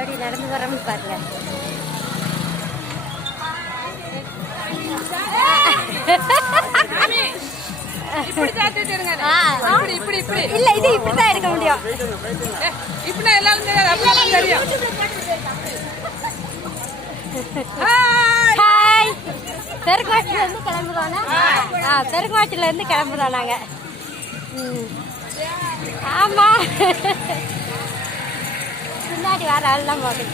எப்படி நடந்து வரோம்னு பாருங்க. இல்ல இது இப்படிதான் எடுக்க முடியும். பெருங்குவாட்டில இருந்து கிளம்புறோம். பெருங்குவாட்டில இருந்து கிளம்புறோம் நாங்க. ஆமா பின்னாடி வேற ஆள்லாம் போகுது.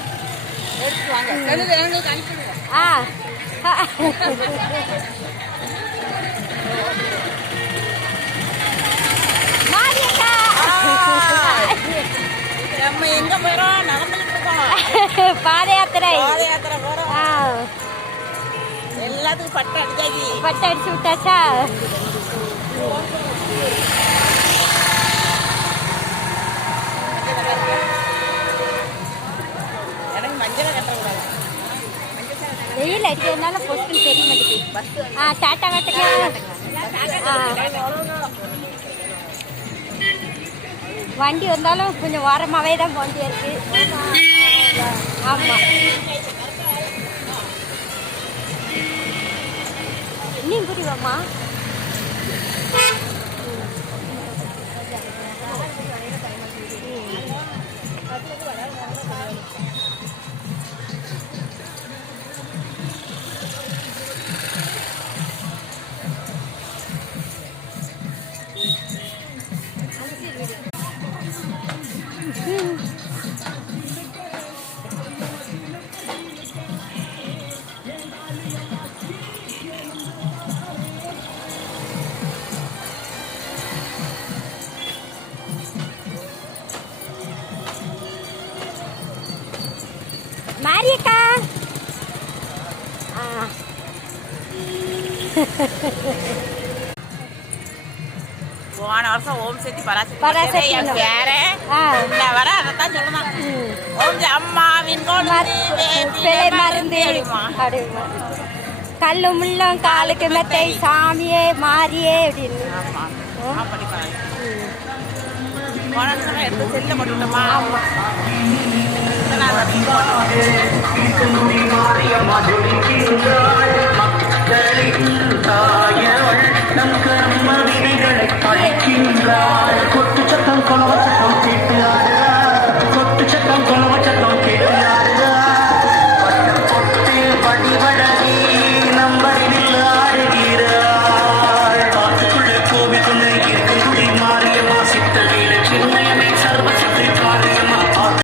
நம்ம எங்க போறோம்? நடந்துட்டு இருக்கோம். பாத யாத்திரை போறோம். எல்லாத்துக்கும் பட்டு அடிச்சு விட்டாச்சா? எனக்கு மஞ்சள் கட்டக்கூடாது. வெயில் அடிக்கிறதுனால பொஸ்ட் தெரிய மாட்டேங்குது. டாட்டா காட்டுங்க. வண்டி வந்தாலும் கொஞ்சம் ஓரமாகவே தான் போண்டியா இருக்கு. ஆமாம் நீ புரியுவாம்மா. மாரியக்கா போன வருஷம் ஓம் சக்தி பராசக்தி என் பேரே இந்த வர அதைத்தான் சொல்லணும். ஓம் அம்மாவின் மருந்து கல்லு முள்ளும் காலுக்கு மெத்தை சாமியே மாறியே அப்படின்னு. போன வருஷம் எடுத்து செல்ல போட்டுட்டோமா? நம் கர்ம வினைகளை அழைக்கின்றாள். கொட்டு சத்தம் கொலவ சத்தம் கேட்டு ஆட, கொட்டு சத்தம் கொலவ சத்தம்